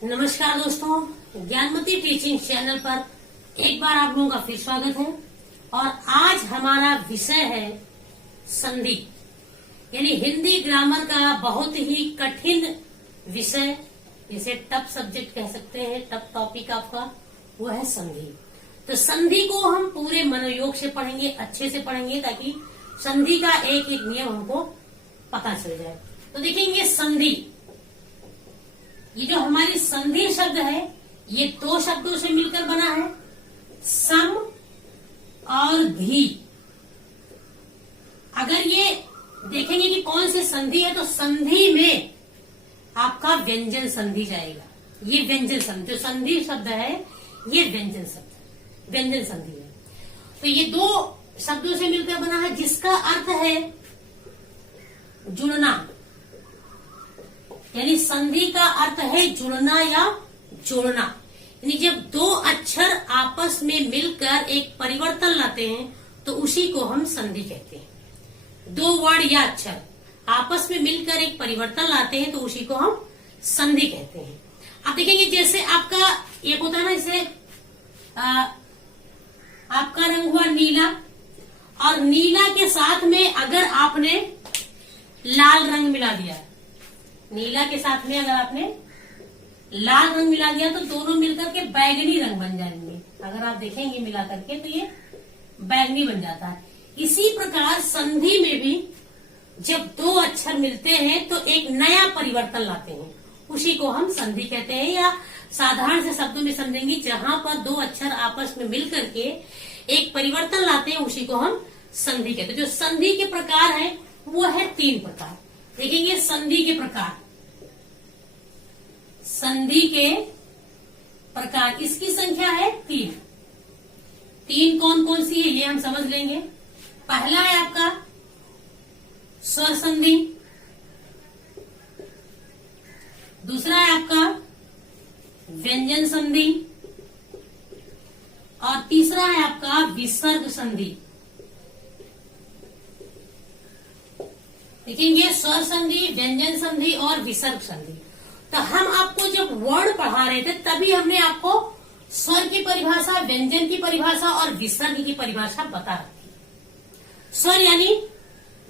नमस्कार दोस्तों, Gyanmati teaching channel पर एक बार आप लोगों का फिर स्वागत है। और आज हमारा विषय है संधि, यानी हिंदी ग्रामर का बहुत ही कठिन विषय, जिसे टफ सब्जेक्ट कह सकते हैं, टफ टॉपिक आपका वो है संधि। तो संधि को हम पूरे मनोयोग से पढ़ेंगे, अच्छे से पढ़ेंगे, ताकि संधि का एक एक नियम हमको पता चल जाए। तो देखेंगे संधि, ये जो हमारी संधि शब्द है ये दो शब्दों से मिलकर बना है, सम और धी। अगर ये देखेंगे कि कौन सी संधि है, तो संधि में आपका व्यंजन संधि जाएगा। ये व्यंजन संधि, जो संधि शब्द है ये व्यंजन शब्द, व्यंजन संधि है। तो ये दो शब्दों से मिलकर बना है, जिसका अर्थ है जुड़ना, यानी संधि का अर्थ है जुड़ना या जोड़ना। यानी जब दो अक्षर आपस में मिलकर एक परिवर्तन लाते हैं तो उसी को हम संधि कहते हैं। दो वर्ड या अक्षर आपस में मिलकर एक परिवर्तन लाते हैं तो उसी को हम संधि कहते हैं। आप देखेंगे जैसे आपका एक होता है ना, जैसे आपका रंग हुआ नीला, और नीला के साथ में अगर आपने लाल रंग मिला दिया, नीला के साथ में अगर आपने लाल रंग मिला दिया तो दोनों मिलकर के बैगनी रंग बन जाएंगे। अगर आप देखेंगे मिला करके तो ये बैगनी बन जाता है। इसी प्रकार संधि में भी जब दो अक्षर मिलते हैं तो एक नया परिवर्तन लाते हैं, उसी को हम संधि कहते हैं। या साधारण से शब्दों में समझेंगे, जहां पर दो अक्षर आपस में मिलकर के एक परिवर्तन लाते हैं उसी को हम संधि कहते हैं। जो संधि के प्रकार है वो है 3 प्रकार। देखेंगे संधि के प्रकार, संधि के प्रकार, इसकी संख्या है 3। 3 कौन कौन सी है ये हम समझ लेंगे। पहला है आपका स्वर संधि, दूसरा है आपका व्यंजन संधि, और तीसरा है आपका विसर्ग संधि। देखेंगे स्वर संधि, व्यंजन संधि और विसर्ग संधि। तो हम आपको जब वर्ड पढ़ा रहे थे तभी हमने आपको स्वर की परिभाषा, व्यंजन की परिभाषा और विसर्ग की परिभाषा बता रखी। स्वर यानी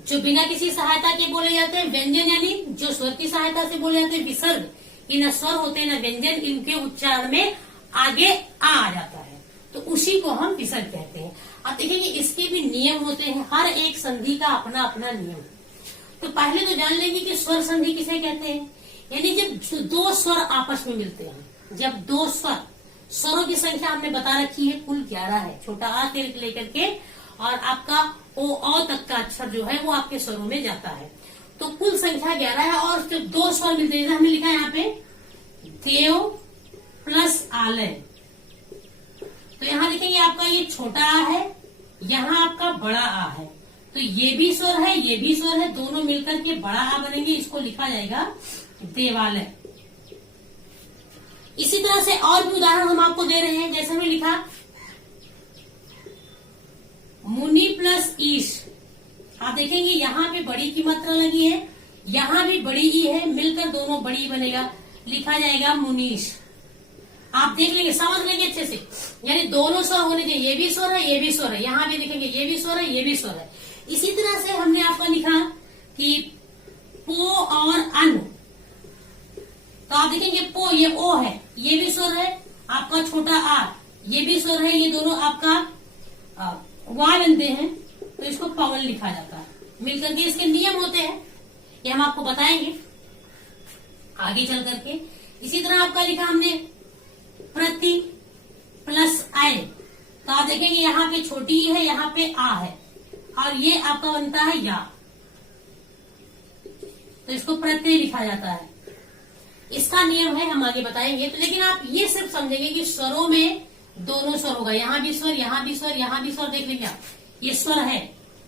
जो बिना किसी सहायता के बोले जाते हैं, व्यंजन यानी जो स्वर की सहायता से बोले जाते हैं, विसर्ग ये न स्वर होते हैं न व्यंजन, इनके उच्चारण में आगे आ जाता है तो उसी को हम विसर्ग कहते हैं। अब देखेंगे इसके भी नियम होते हैं, हर एक संधि का अपना अपना नियम। तो पहले तो जान लेंगे कि स्वर संधि किसे कहते हैं। यानी जब दो स्वर आपस में मिलते हैं, जब दो स्वरों की संख्या हमने बता रखी है कुल 11 है, छोटा आ से लेकर के और आपका ओ औ तक का अक्षर जो है वो आपके स्वरों में जाता है, तो कुल संख्या 11 है। और जब दो स्वर मिलते हैं, हमने लिखा है यहाँ पे देव प्लस आलय, तो यहाँ लिखेंगे आपका ये छोटा आ है, यहाँ आपका बड़ा आ है, तो ये भी स्वर है ये भी स्वर है, दोनों मिलकर के बड़ा आ बनेंगे, इसको लिखा जाएगा देवालय। इसी तरह से और भी उदाहरण हम आपको दे रहे हैं। जैसे हमने लिखा मुनि प्लस ईश, आप देखेंगे यहाँ पे बड़ी की मात्रा लगी है, यहाँ भी बड़ी ई है, मिलकर दोनों बड़ी बनेगा, लिखा जाएगा मुनीश। आप देख लेंगे, समझ लेंगे अच्छे से, यानी दोनों स्वर होने चाहिए, ये भी स्वर है ये भी स्वर है, यहाँ भी देखेंगे ये भी स्वर है ये भी स्वर है। इसी तरह से हमने आपका लिखा कि पो और अन, तो आप देखेंगे पो ये ओ है, ये भी स्वर है, आपका छोटा आ ये भी स्वर है, ये दोनों आपका वा बनते हैं, तो इसको पवन लिखा जाता है। मिलकर के इसके नियम होते हैं, ये हम आपको बताएंगे आगे चल करके। इसी तरह आपका लिखा हमने प्रति प्लस आय, तो आप देखेंगे यहाँ पे छोटी है, यहाँ पे आ है, और ये आपका बनता है या, तो इसको प्रत्यय लिखा जाता है। इसका नियम है, हम आगे बताएंगे। तो लेकिन आप ये सिर्फ समझेंगे कि स्वरों में दोनों स्वर होगा, यहाँ भी स्वर यहाँ भी स्वर यहाँ भी स्वर। देख लेंगे आप, ये स्वर है,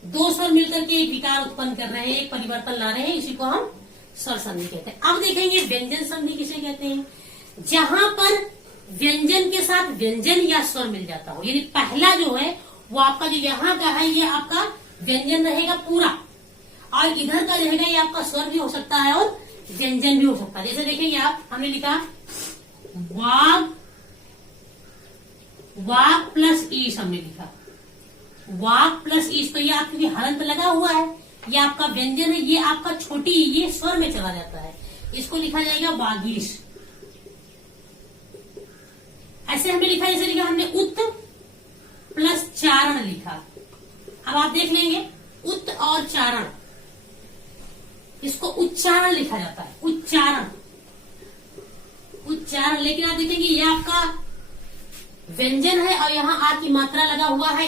दो स्वर मिलकर के एक विकार उत्पन्न कर रहे हैं, एक परिवर्तन ला रहे हैं, इसी को हम स्वर संधि कहते हैं। अब देखेंगे व्यंजन संधि किसे कहते हैं। जहां पर व्यंजन के साथ व्यंजन या स्वर मिल जाता हो, यानी पहला जो है वो आपका जो यहाँ का है ये आपका व्यंजन रहेगा पूरा, और इधर का रहेगा ये आपका स्वर भी हो सकता है और व्यंजन भी हो सकता है। जैसे देखेंगे आप, हमने लिखा वाग, वाग प्लस ईश हमने लिखा, वाग प्लस ईश। तो ये आपके हलंत लगा हुआ है, ये आपका व्यंजन है, ये आपका छोटी, ये स्वर में चला जाता है, इसको लिखा जाएगा वागीश। ऐसे हमने लिखा, जैसे लिखा हमने उत प्लस चारण लिखा। अब आप देख लेंगे उत और चारण, इसको उच्चारण लिखा जाता है, उच्चारण, उच्चारण। लेकिन आप देखेंगे ये आपका व्यंजन है और यहाँ आ की मात्रा लगा हुआ है,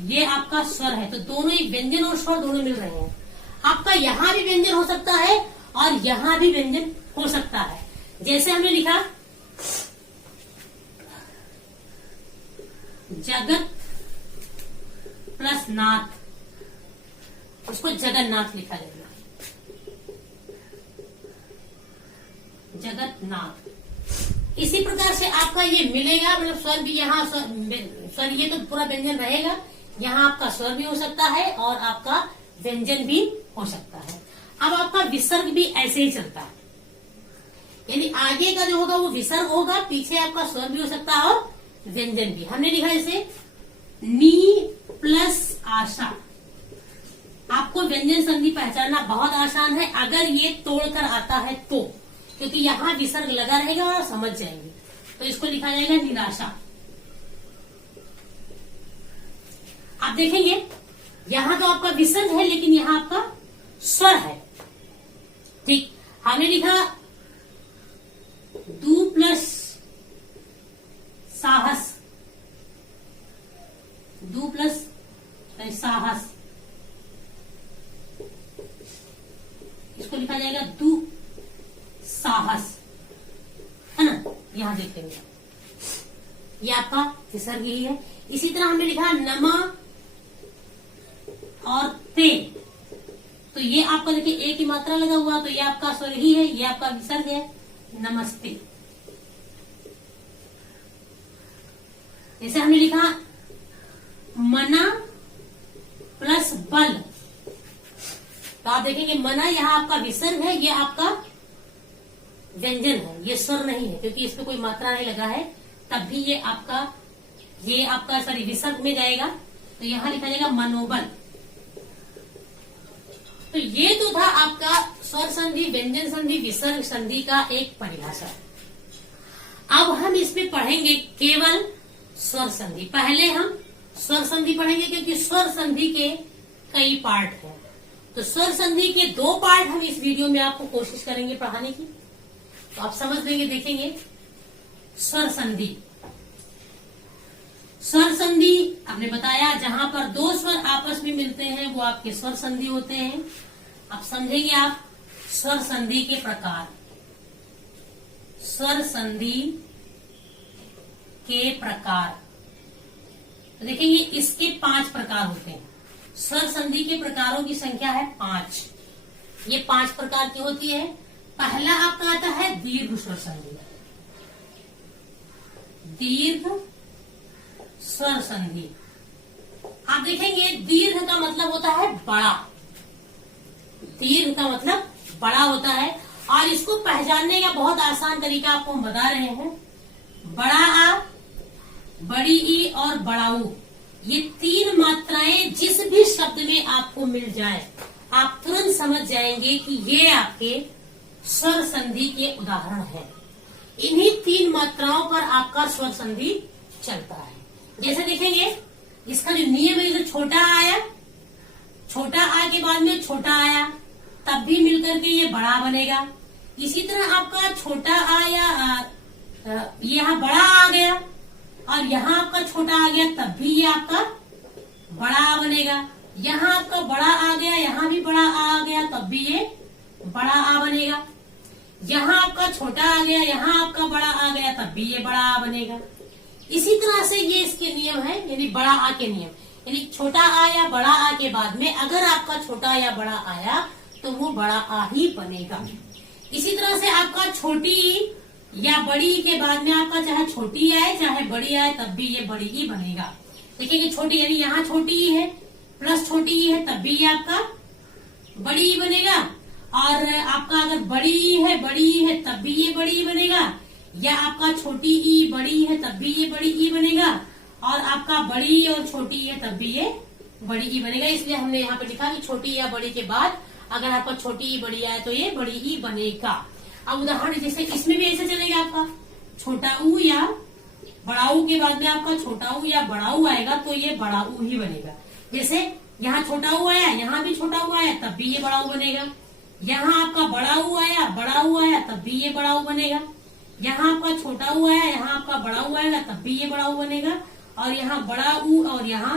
ये आपका स्वर है। तो दोनों ही व्यंजन और स्वर दोनों मिल रहे हैं। आपका यहाँ भी व्यंजन हो सकता है और यहाँ भी व्यंजन हो सकता है। जैसे हमने लिखा जगत प्लस नाथ, उसको जगन्नाथ लिखा जाएगा, जगतनाथ। इसी प्रकार से आपका ये मिलेगा, मतलब स्वर भी यहाँ स्वर, ये तो पूरा व्यंजन रहेगा, यहाँ आपका स्वर भी हो सकता है और आपका व्यंजन भी हो सकता है। अब आपका विसर्ग भी ऐसे ही चलता है, यानी आगे का जो होगा वो विसर्ग होगा, पीछे आपका स्वर भी हो सकता है और व्यंजन भी। हमने लिखा जैसे नी प्लस आशा। आपको व्यंजन संधि पहचानना बहुत आसान है अगर ये तोड़कर आता है तो, क्योंकि यहाँ विसर्ग लगा रहेगा और समझ जाएंगे। तो इसको लिखा जाएगा निराशा। आप देखेंगे यहाँ तो आपका विसर्ग है लेकिन यहाँ आपका स्वर है। ठीक, हमने लिखा दू प्लस साहस, दू प्लस साहस, इसको लिखा जाएगा दू साहस, है ना। यहां देखेंगे ये आपका विसर्ग ही है। इसी तरह हमने लिखा नमा और ते, तो ये आपका देखिए ए की मात्रा लगा हुआ, तो ये आपका स्वर ही है, ये आपका विसर्ग है, नमस्ते। जैसे हमने लिखा मना प्लस बल, तो आप देखेंगे मना यहाँ आपका विसर्ग है, ये आपका व्यंजन है, ये स्वर नहीं है क्योंकि इसमें कोई मात्रा नहीं लगा है, तब भी ये आपका सॉरी विसर्ग में जाएगा। तो यहाँ लिखा जाएगा मनोबल। तो ये तो था आपका स्वर संधि, व्यंजन संधि, विसर्ग संधि का एक परिभाषा। अब हम इसमें पढ़ेंगे केवल स्वर संधि। पहले हम स्वर संधि पढ़ेंगे क्योंकि स्वर संधि के कई पार्ट हैं। तो स्वर संधि के 2 पार्ट हम इस वीडियो में आपको कोशिश करेंगे पढ़ाने की, तो आप समझ लेंगे। देखेंगे स्वर संधि। स्वर संधि आपने बताया जहां पर 2 स्वर आपस में मिलते हैं वो आपके स्वर संधि होते हैं। अब समझेंगे आप स्वर संधि के प्रकार। स्वर संधि के प्रकार तो देखेंगे इसके 5 प्रकार होते हैं। स्वर संधि के प्रकारों की संख्या है 5। ये 5 प्रकार की होती है। पहला आपका आता है दीर्घ स्वर संधि। दीर्घ स्वर संधि आप देखेंगे दीर्घ का मतलब होता है बड़ा, दीर्घ का मतलब बड़ा होता है। और इसको पहचानने का बहुत आसान तरीका आपको हम बता रहे हैं। बड़ा आ, बड़ी ई और बड़ा ऊ, ये 3 मात्राएं जिस भी शब्द में आपको मिल जाए आप तुरंत समझ जाएंगे कि ये आपके स्वर संधि के उदाहरण हैं। इन्हीं 3 मात्राओं पर आपका स्वर संधि चलता है। जैसे देखेंगे इसका जो नियम है, जो छोटा आया, छोटा आ के बाद में छोटा आया, तब भी मिलकर के ये बड़ा बनेगा। इसी तरह आपका छोटा आया, यहाँ बड़ा आ गया और यहाँ आपका छोटा आ गया, तब भी ये आपका बड़ा बनेगा। यहाँ आपका बड़ा आ गया, यहाँ भी बड़ा आ गया, तब भी ये बड़ा आ बनेगा। यहाँ आपका छोटा आ गया, यहाँ आपका बड़ा आ गया, तब भी ये बड़ा आ बनेगा। इसी तरह से ये इसके नियम है, यानी बड़ा आ के नियम। यानी छोटा आ या बड़ा आ के बाद में अगर आपका छोटा या बड़ा आया तो वो बड़ा आ ही बनेगा। इसी तरह से आपका छोटी या बड़ी के बाद में आपका चाहे छोटी आए चाहे बड़ी आए तब भी ये बड़ी ही बनेगा। देखिए छोटी यानी यहाँ छोटी ही है प्लस छोटी ही है, तब भी ये आपका बड़ी ही बनेगा। और आपका अगर बड़ी है तब भी ये बड़ी ही बनेगा। या आपका छोटी ई बड़ी है तब भी ये बड़ी ई बनेगा, और आपका बड़ी और छोटी है तब भी ये बड़ी ई बनेगा। इसलिए हमने यहाँ पे लिखा कि छोटी या बड़ी के बाद अगर आपका छोटी ई बड़ी आए तो ये बड़ी ई बनेगा। अब उदाहरण जैसे इसमें भी ऐसे चलेगा, आपका छोटा ऊ या बड़ा ऊ के बाद में आपका छोटा ऊ या बड़ा ऊ आएगा तो ये बड़ा ऊ ही बनेगा। जैसे यहाँ छोटा ऊ आया, यहाँ भी छोटा ऊ आया तब भी ये बड़ा ऊ बनेगा। यहाँ आपका बड़ा ऊ आया, बड़ा ऊ आया तब भी ये बड़ा ऊ बनेगा। यहाँ आपका छोटा ऊ आया, यहाँ आपका बड़ा ऊ आएगा तब भी ये बड़ा ऊ बनेगा। और यहाँ बड़ा ऊ और यहाँ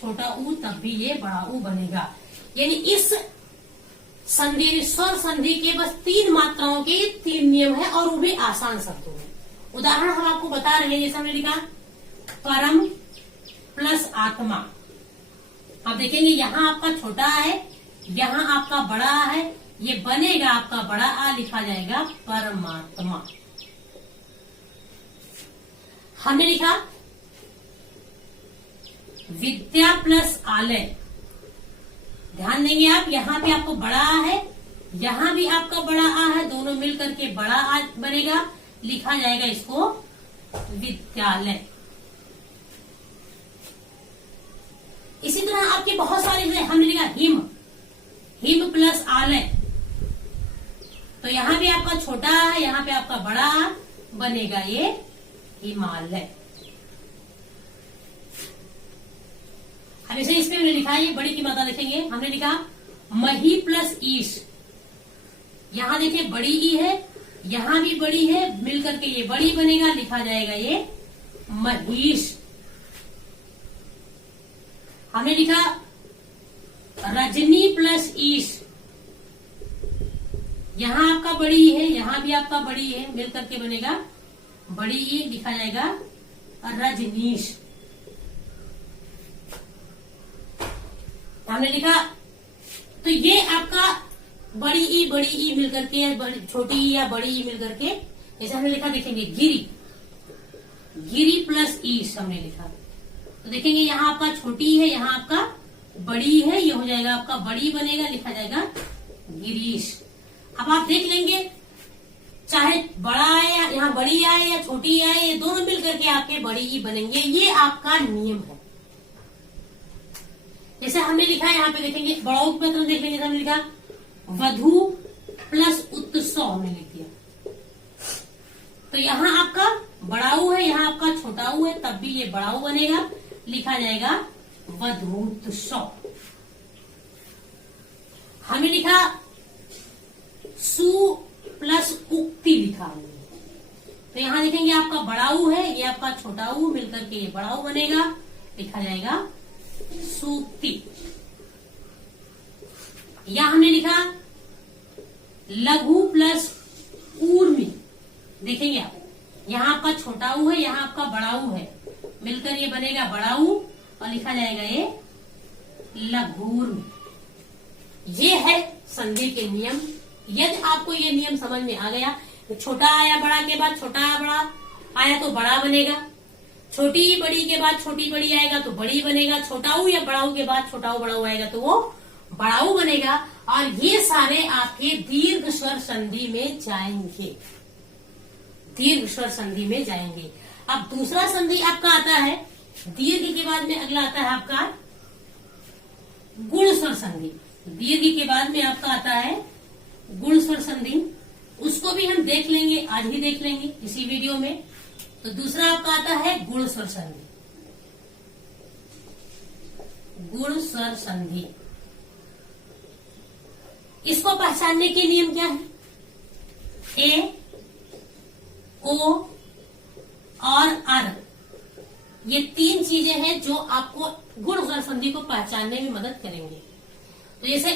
छोटा ऊ तब भी ये बड़ा ऊ बनेगा। यानी इस संधि स्वर संधि के बस 3 मात्राओं के 3 नियम है, और वो भी आसान शब्दों में। उदाहरण हम आपको बता रहे हैं, जैसे हमने लिखा परम प्लस आत्मा। आप देखेंगे यहाँ आपका छोटा है, यहाँ आपका बड़ा है, ये बनेगा आपका बड़ा आ, लिखा जाएगा परमात्मा। हमने लिखा विद्या प्लस आलय। ध्यान देंगे आप, यहाँ पे आपको बड़ा आ है, यहाँ भी आपका बड़ा आ है, दोनों मिलकर के बड़ा आ बनेगा, लिखा जाएगा इसको विद्यालय। इसी तरह आपके बहुत सारे हमने लिखा हिम, हिम प्लस आलय। तो यहाँ भी आपका छोटा है, यहाँ पे आपका बड़ा आ बनेगा ये हिमालय। अब इसे इसमें हमने लिखा है, ये बड़ी की मात्रा लिखेंगे। हमने लिखा मही प्लस ईश। यहाँ देखिए बड़ी ई है, यहाँ भी बड़ी है, मिलकर के ये बड़ी बनेगा, लिखा जाएगा ये महीश। हमने लिखा रजनी प्लस ईश। यहाँ आपका बड़ी है, यहाँ भी आपका बड़ी है, मिलकर के बनेगा बड़ी ई, लिखा जाएगा रजनीश। हमने लिखा तो ये आपका बड़ी ई मिलकर के छोटी ई या बड़ी ई मिलकर के, जैसे हमने लिखा देखेंगे गिरी, गिरी प्लस ईश हमने लिखा। तो देखेंगे यहाँ आपका छोटी है, यहाँ आपका बड़ी है, ये हो जाएगा आपका बड़ी बनेगा, लिखा जाएगा गिरीश। अब आप देख लेंगे चाहे बड़ा आए, यहाँ बड़ी आए या छोटी आए, ये दोनों मिलकर के आपके बड़ी ई बनेंगे। ये आपका नियम है। जैसे हमने लिखा है यहाँ पे देखेंगे बड़ा उपपत्र देख लेंगे, हमने लिखा वधु प्लस उत्सव हमने लिख दिया। तो यहाँ आपका बड़ाऊ है, यहाँ आपका छोटाऊ है, तब भी ये बड़ाऊ बनेगा, लिखा जाएगा वधूत्सव। हमें लिखा सु प्लस उक्ति लिखा हमने। तो यहाँ देखेंगे आपका बड़ाऊ है, ये आपका छोटाऊ, मिलकर के ये बड़ाऊ बनेगा, लिखा जाएगा सूक्ति। यहां हमने लिखा लघु प्लस ऊर्मी। देखेंगे आप, यहाँ आपका छोटाऊ है, यहाँ आपका बड़ाऊ है, मिलकर ये बनेगा बड़ाऊ, और लिखा जाएगा ये लघूर्मी। ये है संधि के नियम। यदि आपको ये नियम समझ में आ गया तो छोटा आया बड़ा के बाद छोटा बड़ा आया तो बड़ा बनेगा, छोटी बड़ी के बाद छोटी बड़ी आएगा तो बड़ी बनेगा, छोटाऊ या बड़ाऊ के बाद छोटाऊ बड़ाऊ आएगा तो वो बड़ाऊ बनेगा। और ये सारे आपके दीर्घ स्वर संधि में जाएंगे, दीर्घ स्वर संधि में जाएंगे। अब दूसरा संधि आपका आता है, दीर्घ के बाद में अगला आता है आपका गुण स्वर संधि। दीर्घ के बाद में आपका आता है गुण स्वर संधि, उसको भी हम देख लेंगे, आज ही देख लेंगे इसी वीडियो में। तो दूसरा आपका आता है गुण स्वर संधि। गुण स्वर संधि, इसको पहचानने के नियम क्या है? ए, ओ और अर, ये 3 चीजें हैं जो आपको गुण स्वर संधि को पहचानने में मदद करेंगे। तो जैसे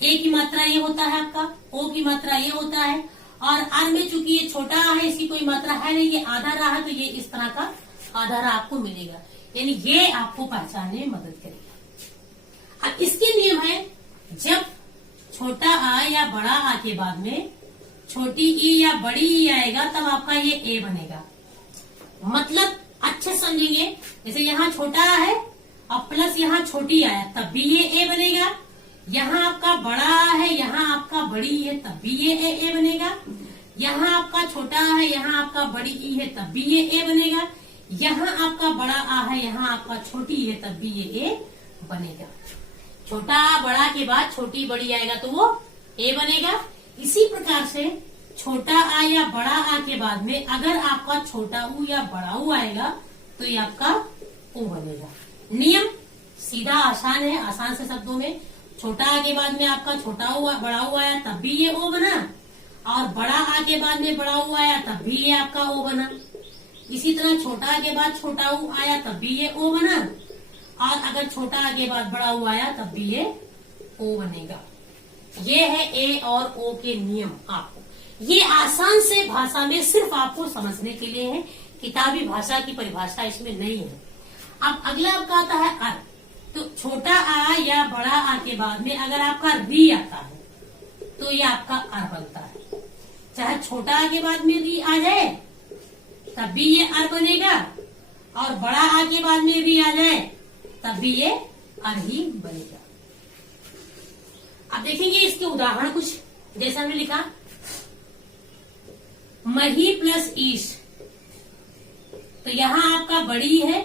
ए की मात्रा ये होता है आपका, ओ की मात्रा ये होता है, और अर में चूंकि ये छोटा है, इसकी कोई मात्रा है नहीं, ये आधा रहा है, तो ये इस तरह का आधा रहा आपको मिलेगा। यानी ये आपको पहचानने में मदद करेगा। अब इसके नियम है, जब छोटा आ या बड़ा आ के बाद में छोटी ई या बड़ी ई आएगा तब आपका ये ए बनेगा। मतलब अच्छे समझेंगे, जैसे यहाँ छोटा है और प्लस यहाँ छोटी आया तब भी ये ए बनेगा, यहाँ आपका बड़ा है, यहाँ आपका बड़ी है तब भी ये ए बनेगा, यहाँ आपका छोटा है, यहाँ आपका बड़ी ई है, तब भी ये ए बनेगा। यहाँ आपका बड़ा आ है, यहाँ आपका छोटी है, तब भी ये ए बनेगा। छोटा बड़ा के बाद छोटी बड़ी आएगा तो वो ए बनेगा। इसी प्रकार से छोटा आ या बड़ा आ के बाद में अगर आपका छोटा ऊ या बड़ा ऊ आएगा तो ये आपका ओ बनेगा। नियम सीधा आसान है, आसान से शब्दों में छोटा आ के बाद में आपका छोटा ऊ बड़ा ऊ आया तब भी ये ओ बना, और बड़ा आ के बाद में बड़ा ऊ आया तब भी ये आपका ओ बना। इसी तरह छोटा आ के बाद छोटा ऊ आया तब भी ये ओ बना, और अगर छोटा आ के बाद बड़ा ऊ आया तब भी ये ओ बनेगा। ये है ए और ओ के नियम। आपको ये आसान से भाषा में सिर्फ आपको समझने के लिए है, किताबी भाषा की परिभाषा इसमें नहीं है। अब अगला आपका आता है अर। तो छोटा आ या बड़ा आ के बाद में अगर आपका री आता है तो ये आपका अर बनता है। चाहे छोटा आ के बाद में री आ जाए तब भी ये अर बनेगा, और बड़ा आ के बाद में री आ जाए तब भी ये अर ही बनेगा। अब देखेंगे इसके उदाहरण कुछ, जैसा हमने लिखा मही प्लस ईश। तो यहाँ आपका बड़ी है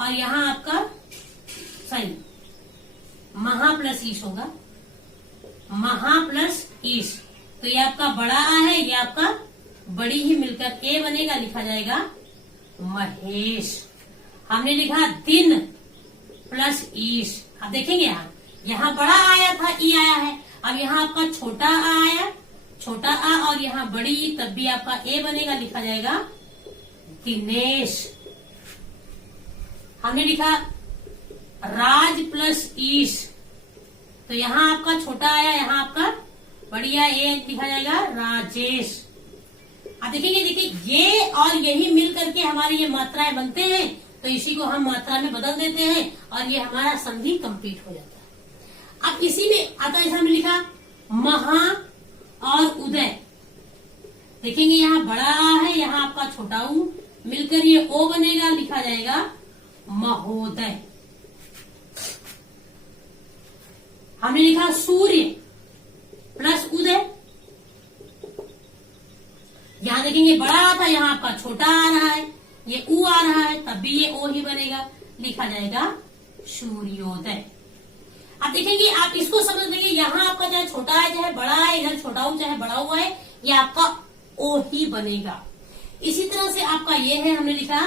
और यहाँ आपका सही महा प्लस ईश होगा, महा प्लस ईश। तो ये आपका बड़ा आ है, ये आपका बड़ी ही मिलकर ए बनेगा, लिखा जाएगा महेश। हमने लिखा दिन प्लस ईश। अब देखेंगे यहाँ बड़ा आया था, ई आया है, अब यहाँ आपका छोटा आ आया, छोटा आ और यहाँ बड़ी ई, तब भी आपका ए बनेगा, लिखा जाएगा दिनेश। हमने लिखा राज प्लस ईश। तो यहाँ आपका छोटा आया, यहाँ आपका बढ़िया ए, लिखा जाएगा राजेश। अब देखेंगे, देखिए ये और यही मिल करके हमारी ये मात्राएं बनते हैं, तो इसी को हम मात्रा में बदल देते हैं और ये हमारा संधि कंप्लीट हो जाता है। अब इसी में आता है, हमने लिखा महा और उदय। देखेंगे यहाँ बड़ा आ है, यहाँ आपका छोटा ऊ, मिलकर ये ओ बनेगा, लिखा जाएगा महोदय। हमने लिखा सूर्य प्लस उदय। यहाँ देखेंगे बड़ा था, यहाँ आपका छोटा आ रहा है, ये ऊ आ रहा है, तब भी ये ओ ही बनेगा, लिखा जाएगा सूर्योदय। अब देखेंगे, आप इसको समझ लेंगे, यहाँ आपका चाहे छोटा है चाहे बड़ा है, इधर छोटा ऊ चाहे बड़ा हुआ है, ये आपका ओ ही बनेगा। इसी तरह से आपका ये है, हमने लिखा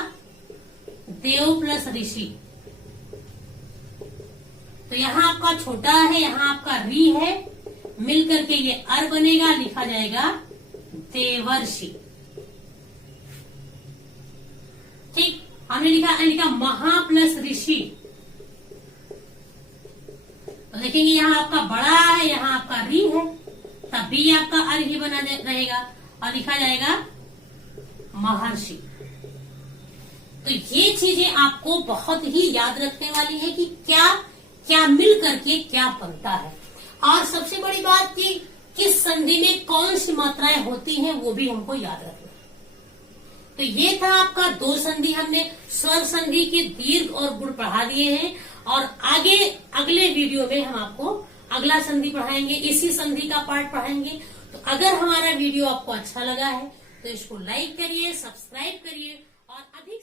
देव प्लस ऋषि। तो यहाँ आपका छोटा है, यहाँ आपका री है, मिल करके ये अर बनेगा, लिखा जाएगा देवर्षि। ठीक, हमने लिखा महा प्लस ऋषि। तो देखेंगे यहाँ आपका बड़ा है, यहाँ आपका री है, तब भी आपका अर ही बना रहेगा और लिखा जाएगा महर्षि। तो ये चीजें आपको बहुत ही याद रखने वाली है कि क्या क्या मिल करके क्या बनता है, और सबसे बड़ी बात कि किस संधि में कौन सी मात्राएं होती हैं वो भी हमको याद रखना। तो ये था आपका दो संधि, हमने स्वर संधि के दीर्घ और गुण पढ़ा दिए हैं, और आगे अगले वीडियो में हम आपको अगला संधि पढ़ाएंगे, इसी संधि का पार्ट पढ़ाएंगे। तो अगर हमारा वीडियो आपको अच्छा लगा है तो इसको लाइक करिए, सब्सक्राइब करिए और अधिक